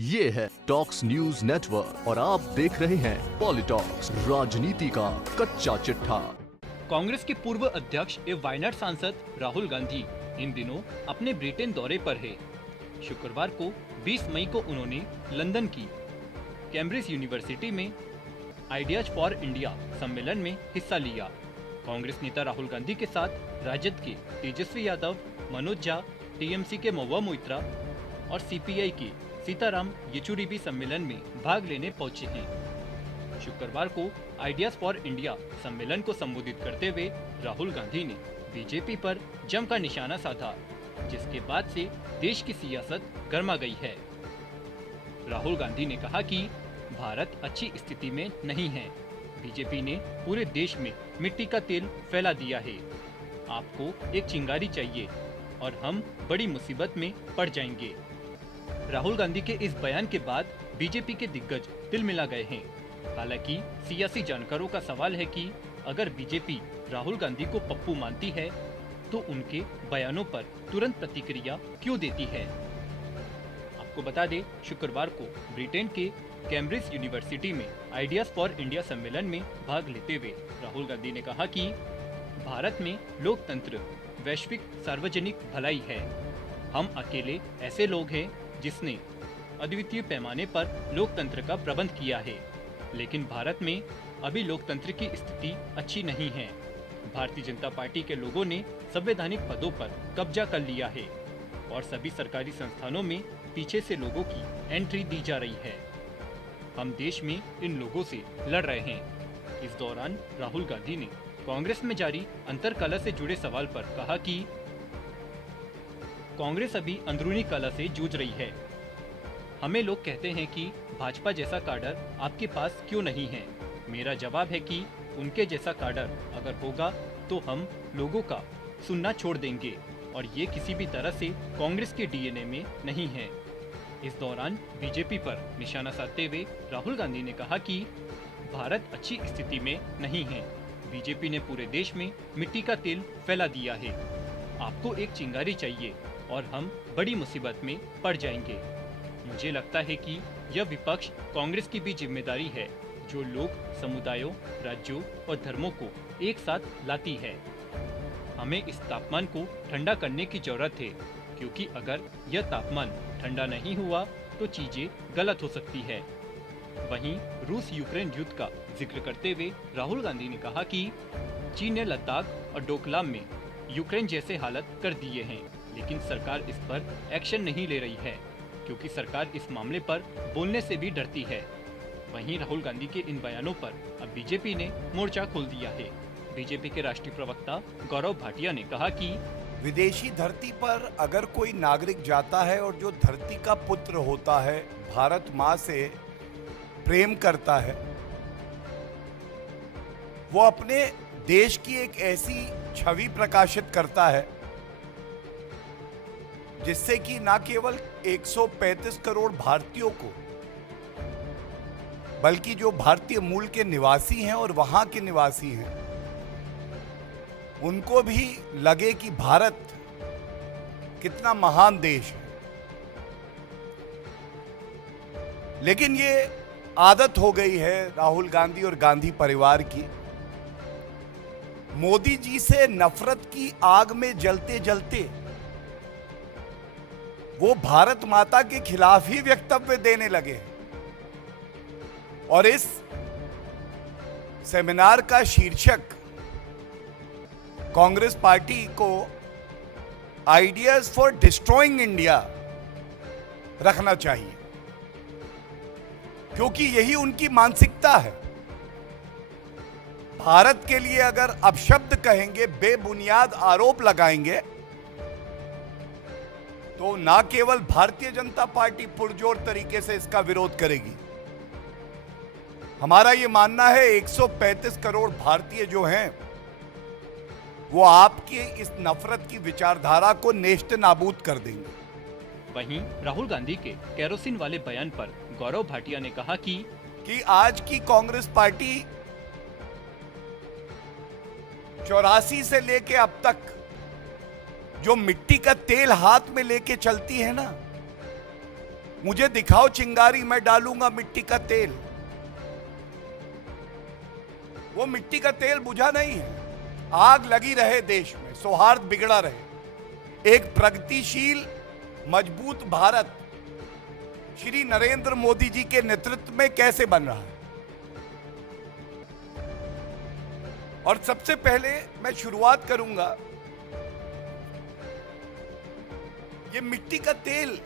ये है talks news network और आप देख रहे हैं पॉलिटॉक्स, राजनीति का कच्चा चिट्ठा। कांग्रेस के पूर्व अध्यक्ष एवं वायनाड सांसद राहुल गांधी इन दिनों अपने ब्रिटेन दौरे पर है। शुक्रवार को 20 मई को उन्होंने लंदन की कैम्ब्रिज यूनिवर्सिटी में आइडियाज फॉर इंडिया सम्मेलन में हिस्सा लिया। कांग्रेस नेता राहुल गांधी के साथ राजद के तेजस्वी यादव, मनोज झा, टीएमसी के महुआ मोइत्रा और सीपीआई के सीताराम येचुरी भी सम्मेलन में भाग लेने पहुंचे हैं। शुक्रवार को आइडियाज फॉर इंडिया सम्मेलन को संबोधित करते हुए राहुल गांधी ने बीजेपी पर जमकर निशाना साधा, जिसके बाद से देश की सियासत गर्मा गई है। राहुल गांधी ने कहा कि भारत अच्छी स्थिति में नहीं है। बीजेपी ने पूरे देश में मिट्टी का तेल फैला दिया है। आपको एक चिंगारी चाहिए और हम बड़ी मुसीबत में पड़ जाएंगे। राहुल गांधी के इस बयान के बाद बीजेपी के दिग्गज तिलमिला गए हैं। हालांकि सियासी जानकारों का सवाल है कि अगर बीजेपी राहुल गांधी को पप्पू मानती है तो उनके बयानों पर तुरंत प्रतिक्रिया क्यों देती है। आपको बता दें, शुक्रवार को ब्रिटेन के कैम्ब्रिज यूनिवर्सिटी में आइडियाज फॉर इंडिया सम्मेलन में भाग लेते हुए राहुल गांधी ने कहा कि भारत में लोकतंत्र वैश्विक सार्वजनिक भलाई है। हम अकेले ऐसे लोग हैं जिसने अद्वितीय पैमाने पर लोकतंत्र का प्रबंध किया है, लेकिन भारत में अभी लोकतंत्र की स्थिति अच्छी नहीं है। भारतीय जनता पार्टी के लोगों ने संवैधानिक पदों पर कब्जा कर लिया है और सभी सरकारी संस्थानों में पीछे से लोगों की एंट्री दी जा रही है। हम देश में इन लोगों से लड़ रहे हैं। इस दौरान राहुल गांधी ने कांग्रेस में जारी अंतरकलह से जुड़े सवाल पर कहा कि कांग्रेस अभी अंदरूनी कलह से जूझ रही है। हमें लोग कहते हैं कि भाजपा जैसा काडर आपके पास क्यों नहीं है। मेरा जवाब है कि उनके जैसा काडर अगर होगा तो हम लोगों का सुनना छोड़ देंगे और ये किसी भी तरह से कांग्रेस के डीएनए में नहीं है। इस दौरान बीजेपी पर निशाना साधते हुए राहुल गांधी ने कहा कि भारत अच्छी स्थिति में नहीं है। बीजेपी ने पूरे देश में मिट्टी का तेल फैला दिया है। आपको एक चिंगारी चाहिए और हम बड़ी मुसीबत में पड़ जाएंगे। मुझे लगता है कि यह विपक्ष कांग्रेस की भी जिम्मेदारी है, जो लोग समुदायों, राज्यों और धर्मों को एक साथ लाती है। हमें इस तापमान को ठंडा करने की जरूरत है, क्योंकि अगर यह तापमान ठंडा नहीं हुआ तो चीजें गलत हो सकती है। वहीं रूस यूक्रेन युद्ध का जिक्र करते हुए राहुल गांधी ने कहा कि चीन ने लद्दाख और डोकलाम में यूक्रेन जैसे हालत कर दिए हैं, लेकिन सरकार इस पर एक्शन नहीं ले रही है, क्योंकि सरकार इस मामले पर बोलने से भी डरती है। वहीं राहुल गांधी के इन बयानों पर अब बीजेपी ने मोर्चा खोल दिया है। बीजेपी के राष्ट्रीय प्रवक्ता गौरव भाटिया ने कहा कि विदेशी धरती पर अगर कोई नागरिक जाता है और जो धरती का पुत्र होता है, भारत माँ से प्रेम करता है, वो अपने देश की एक ऐसी छवि प्रकाशित करता है जिससे कि न केवल 135 करोड़ भारतीयों को, बल्कि जो भारतीय मूल के निवासी हैं और वहां के निवासी हैं, उनको भी लगे कि भारत कितना महान देश है। लेकिन ये आदत हो गई है राहुल गांधी और गांधी परिवार की, मोदी जी से नफरत की आग में जलते जलते वो भारत माता के खिलाफ ही वक्तव्य देने लगे। और इस सेमिनार का शीर्षक कांग्रेस पार्टी को आइडियाज फॉर डिस्ट्रॉइंग इंडिया रखना चाहिए, क्योंकि यही उनकी मानसिकता है। भारत के लिए अगर अपशब्द कहेंगे, बेबुनियाद आरोप लगाएंगे, तो ना केवल भारतीय जनता पार्टी पुरजोर तरीके से इसका विरोध करेगी। हमारा यह मानना है 135 करोड़ भारतीय जो हैं, वो आपकी इस नफरत की विचारधारा को नेस्त नाबूद कर देंगे। वहीं राहुल गांधी के केरोसिन वाले बयान पर गौरव भाटिया ने कहा कि आज की कांग्रेस पार्टी 84 से लेके अब तक जो मिट्टी का तेल हाथ में लेके चलती है ना, मुझे दिखाओ चिंगारी, मैं डालूंगा मिट्टी का तेल। वो मिट्टी का तेल बुझा नहीं है। आग लगी रहे देश में, सौहार्द बिगड़ा रहे। एक प्रगतिशील मजबूत भारत श्री नरेंद्र मोदी जी के नेतृत्व में कैसे बन रहा है। और सबसे पहले मैं शुरुआत करूंगा, ये मिट्टी का तेल।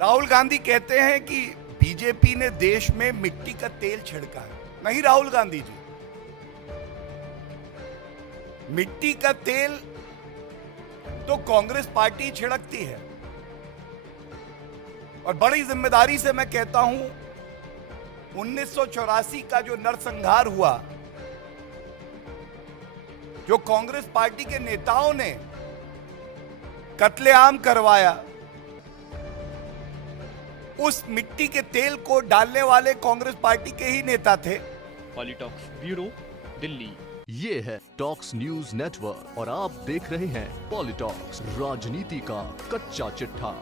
राहुल गांधी कहते हैं कि बीजेपी ने देश में मिट्टी का तेल छिड़का है। नहीं राहुल गांधी जी, मिट्टी का तेल तो कांग्रेस पार्टी छिड़कती है। और बड़ी जिम्मेदारी से मैं कहता हूं, 1984 का जो नरसंहार हुआ, जो कांग्रेस पार्टी के नेताओं ने कत्लेआम करवाया, उस मिट्टी के तेल को डालने वाले कांग्रेस पार्टी के ही नेता थे। पॉलिटॉक्स ब्यूरो, दिल्ली। ये है टॉक्स न्यूज नेटवर्क और आप देख रहे हैं पॉलिटॉक्स, राजनीति का कच्चा चिट्ठा।